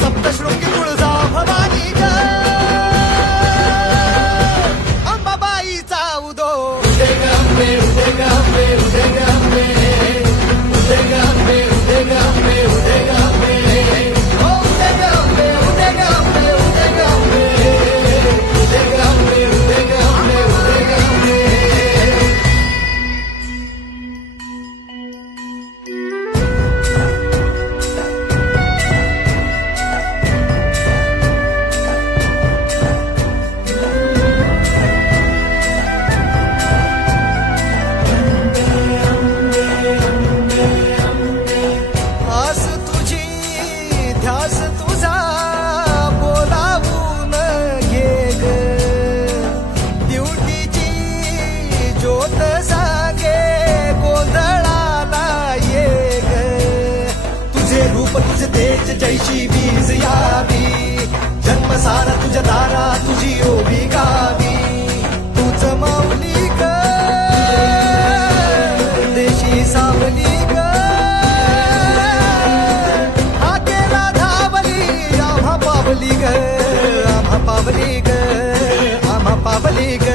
सप्तशृंगी तुळजा भवानी ग अंबाबाईचा उदो उदे ग अंबे उदे ग अंबे उदे ग अंबे उदे ग अंबे उदे ग अंबे उदे ग अंबे ओ उदे ग अंबे उदे ग अंबे उदे ग अंबे उदे ग अंबे उदे ग अंबे उदे ग अंबे ध्यास तुझा बोलावून घे ग ड्युटीची ज्योत सांगे गोंधळाला ये ग तुझे रूप तुझे तेज जैशी वीज यावी जन्मसारा तुझ्या दारा तुझी ओवी गावी तुझ माऊली ग देशी सावली ग पावली ग आम्हा पावली ग आम्हा पावली ग